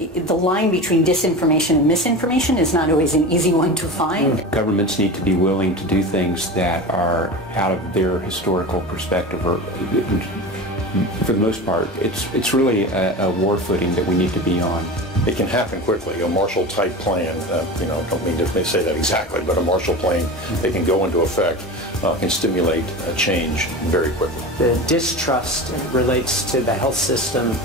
The line between disinformation and misinformation is not always an easy one to find. Governments need to be willing to do things that are out of their historical perspective, or for the most part, it's really a war footing that we need to be on. It can happen quickly. A Marshall-type plan, don't mean to say that exactly, but a Marshall plan that can go into effect can stimulate a change very quickly. The distrust relates to the health system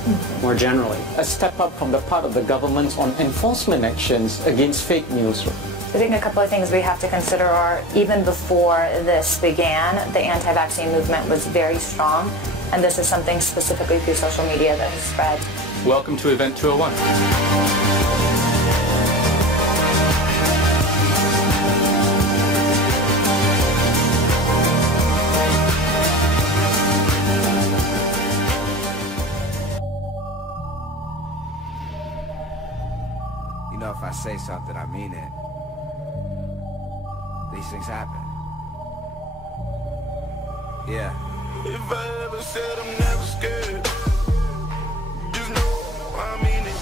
more generally. A step up from the part of the government on enforcement actions against fake news. I think a couple of things we have to consider are, even before this began, the anti-vaccine movement was very strong, and this is something specifically through social media that has spread. Welcome to Event 201. You know, if I say something, I mean it. These things happen. Yeah. If I ever said I'm never scared, just know I mean it.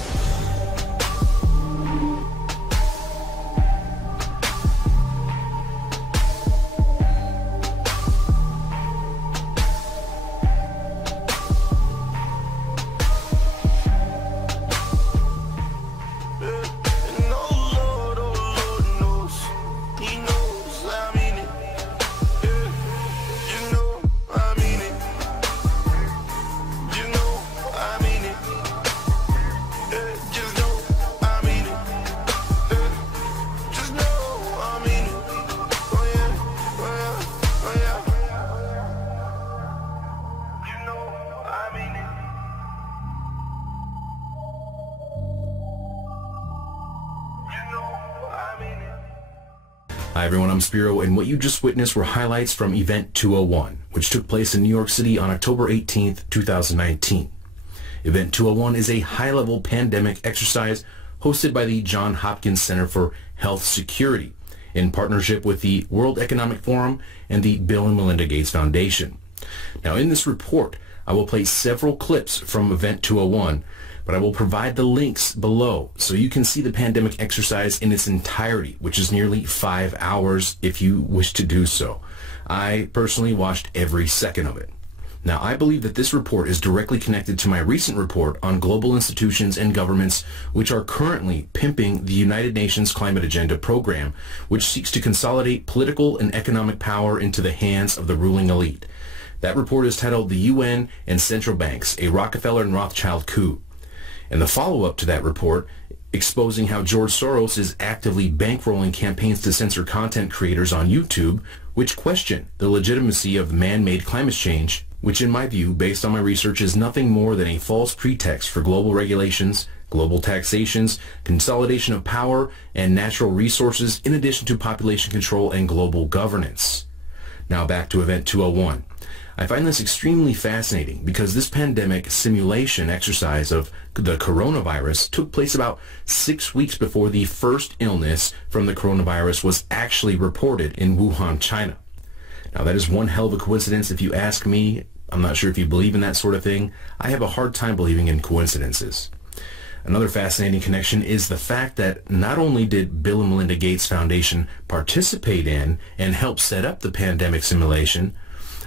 Hi everyone, I'm Spiro, and what you just witnessed were highlights from Event 201, which took place in New York City on October 18th, 2019. Event 201 is a high-level pandemic exercise hosted by the Johns Hopkins Center for Health Security in partnership with the World Economic Forum and the Bill and Melinda Gates Foundation. Now, in this report, I will play several clips from Event 201, but I will provide the links below so you can see the pandemic exercise in its entirety, which is nearly 5 hours if you wish to do so. I personally watched every second of it. Now, I believe that this report is directly connected to my recent report on global institutions and governments which are currently pimping the United Nations Climate Agenda program, which seeks to consolidate political and economic power into the hands of the ruling elite. That report is titled The UN and Central Banks, a Rockefeller and Rothschild Coup. And the follow-up to that report, exposing how George Soros is actively bankrolling campaigns to censor content creators on YouTube, which question the legitimacy of man-made climate change, which in my view, based on my research, is nothing more than a false pretext for global regulations, global taxations, consolidation of power and natural resources, in addition to population control and global governance. Now back to Event 201. I find this extremely fascinating because this pandemic simulation exercise of the coronavirus took place about 6 weeks before the first illness from the coronavirus was actually reported in Wuhan, China. Now, that is one hell of a coincidence if you ask me. I'm not sure if you believe in that sort of thing. I have a hard time believing in coincidences. Another fascinating connection is the fact that not only did Bill and Melinda Gates Foundation participate in and help set up the pandemic simulation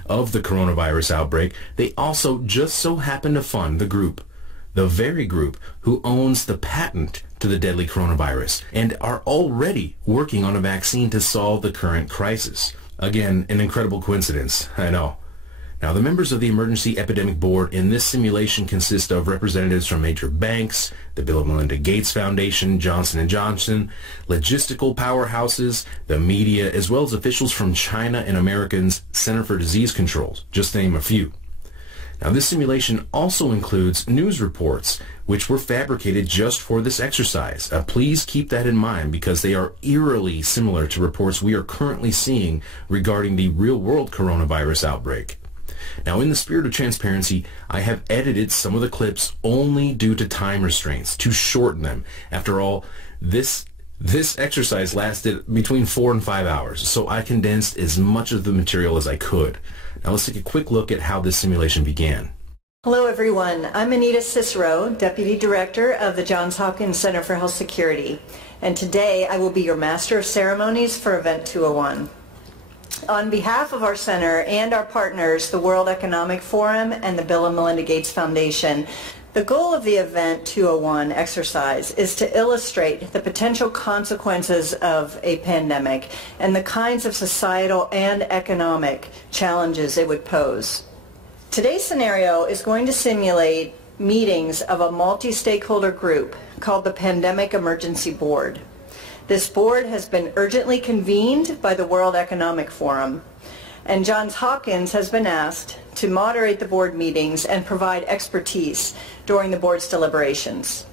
of the coronavirus outbreak, they also just so happen to fund the group, the very group who owns the patent to the deadly coronavirus and are already working on a vaccine to solve the current crisis. Again, an incredible coincidence, I know. Now, the members of the Emergency Epidemic Board in this simulation consist of representatives from major banks, the Bill and Melinda Gates Foundation, Johnson & Johnson, logistical powerhouses, the media, as well as officials from China and Americans' Center for Disease Control, just to name a few. Now, this simulation also includes news reports, which were fabricated just for this exercise. Please keep that in mind because they are eerily similar to reports we are currently seeing regarding the real-world coronavirus outbreak. Now, in the spirit of transparency, I have edited some of the clips only due to time restraints, to shorten them. After all, this exercise lasted between 4 and 5 hours, so I condensed as much of the material as I could. Now let's take a quick look at how this simulation began. Hello everyone, I'm Anita Cicero, Deputy Director of the Johns Hopkins Center for Health Security, and today I will be your Master of Ceremonies for Event 201. On behalf of our center and our partners, the World Economic Forum and the Bill and Melinda Gates Foundation, the goal of the Event 201 exercise is to illustrate the potential consequences of a pandemic and the kinds of societal and economic challenges it would pose. Today's scenario is going to simulate meetings of a multi-stakeholder group called the Pandemic Emergency Board. This board has been urgently convened by the World Economic Forum, and Johns Hopkins has been asked to moderate the board meetings and provide expertise during the board's deliberations.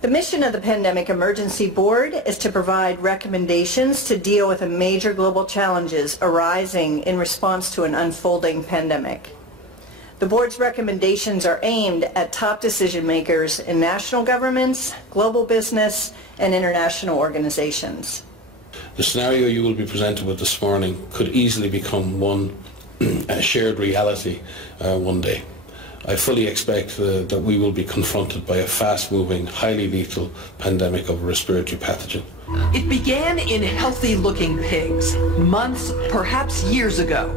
The mission of the Pandemic Emergency Board is to provide recommendations to deal with the major global challenges arising in response to an unfolding pandemic. The board's recommendations are aimed at top decision makers in national governments, global business, and international organizations. The scenario you will be presented with this morning could easily become a shared reality one day. I fully expect that we will be confronted by a fast-moving, highly lethal pandemic of a respiratory pathogen. It began in healthy-looking pigs, months, perhaps years ago.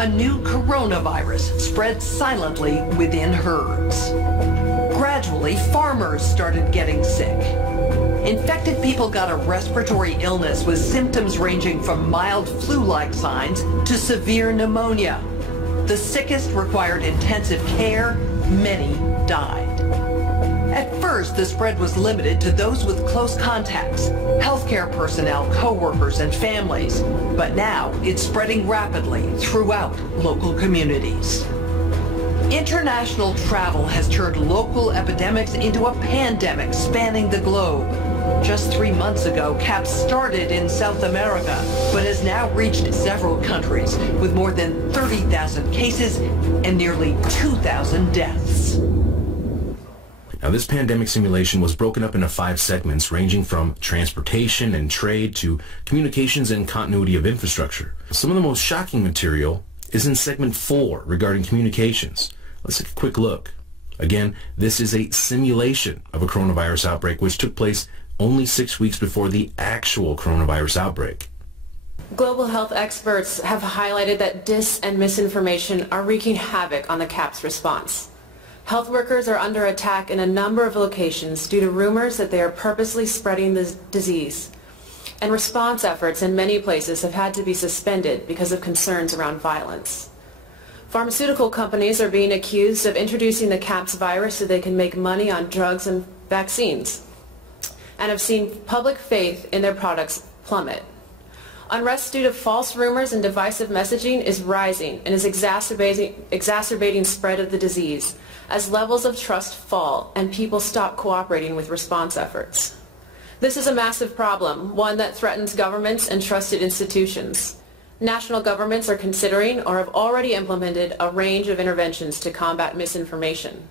A new coronavirus spread silently within herds. Gradually, farmers started getting sick. Infected people got a respiratory illness with symptoms ranging from mild flu-like signs to severe pneumonia. The sickest required intensive care. Many died. At first, the spread was limited to those with close contacts, healthcare personnel, co-workers, and families. But now, it's spreading rapidly throughout local communities. International travel has turned local epidemics into a pandemic spanning the globe. Just 3 months ago, CAPS started in South America, but has now reached several countries with more than 30,000 cases and nearly 2,000 deaths. Now, this pandemic simulation was broken up into 5 segments ranging from transportation and trade to communications and continuity of infrastructure. Some of the most shocking material is in segment 4 regarding communications. Let's take a quick look. Again, this is a simulation of a coronavirus outbreak which took place only 6 weeks before the actual coronavirus outbreak. Global health experts have highlighted that dis and misinformation are wreaking havoc on the CAPS response. Health workers are under attack in a number of locations due to rumors that they are purposely spreading the disease. And response efforts in many places have had to be suspended because of concerns around violence. Pharmaceutical companies are being accused of introducing the CAPS virus so they can make money on drugs and vaccines, and have seen public faith in their products plummet. Unrest due to false rumors and divisive messaging is rising and is exacerbating spread of the disease as levels of trust fall and people stop cooperating with response efforts. This is a massive problem, one that threatens governments and trusted institutions. National governments are considering or have already implemented a range of interventions to combat misinformation.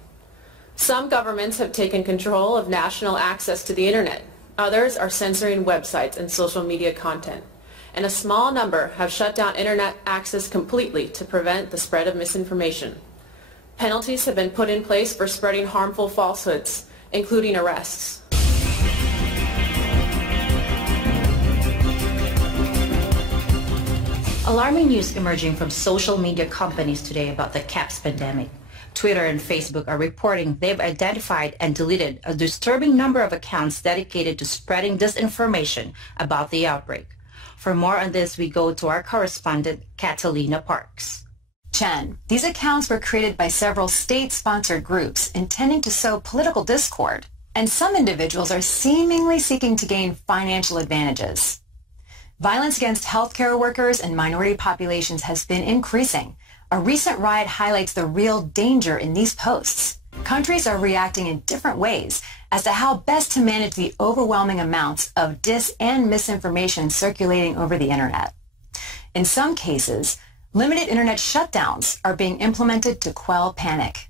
Some governments have taken control of national access to the internet. Others are censoring websites and social media content. And a small number have shut down internet access completely to prevent the spread of misinformation. Penalties have been put in place for spreading harmful falsehoods, including arrests. Alarming news emerging from social media companies today about the CAPS pandemic. Twitter and Facebook are reporting they've identified and deleted a disturbing number of accounts dedicated to spreading disinformation about the outbreak. For more on this, we go to our correspondent, Catalina Parks. Chen, these accounts were created by several state-sponsored groups intending to sow political discord, and some individuals are seemingly seeking to gain financial advantages. Violence against healthcare workers and minority populations has been increasing. A recent riot highlights the real danger in these posts. Countries are reacting in different ways as to how best to manage the overwhelming amounts of dis and misinformation circulating over the internet. In some cases, limited internet shutdowns are being implemented to quell panic.